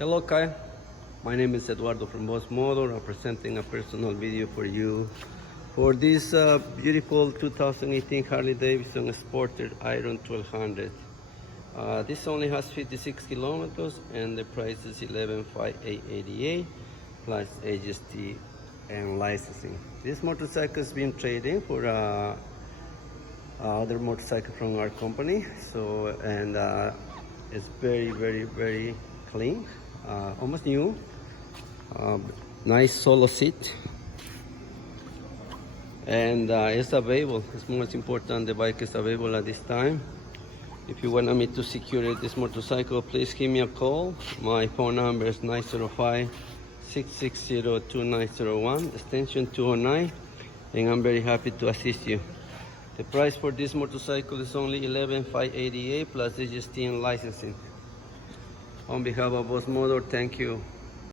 Hello Kyle, my name is Eduardo from Boss Motor. I'm presenting a personal video for you for this beautiful 2018 Harley Davidson Sportster Iron 1200. This only has 56 kilometers and the price is $11,588 plus HST and licensing. This motorcycle has been traded for other motorcycle from our company, and it's very clean, almost new. Nice solo seat, and it's available. It's most important, the bike is available at this time. If you want me to secure this motorcycle, please give me a call. My phone number is 905-660-2901, extension 209, and I'm very happy to assist you. The price for this motorcycle is only $11,588 plus HST and licensing. On behalf of Boss Motor, thank you.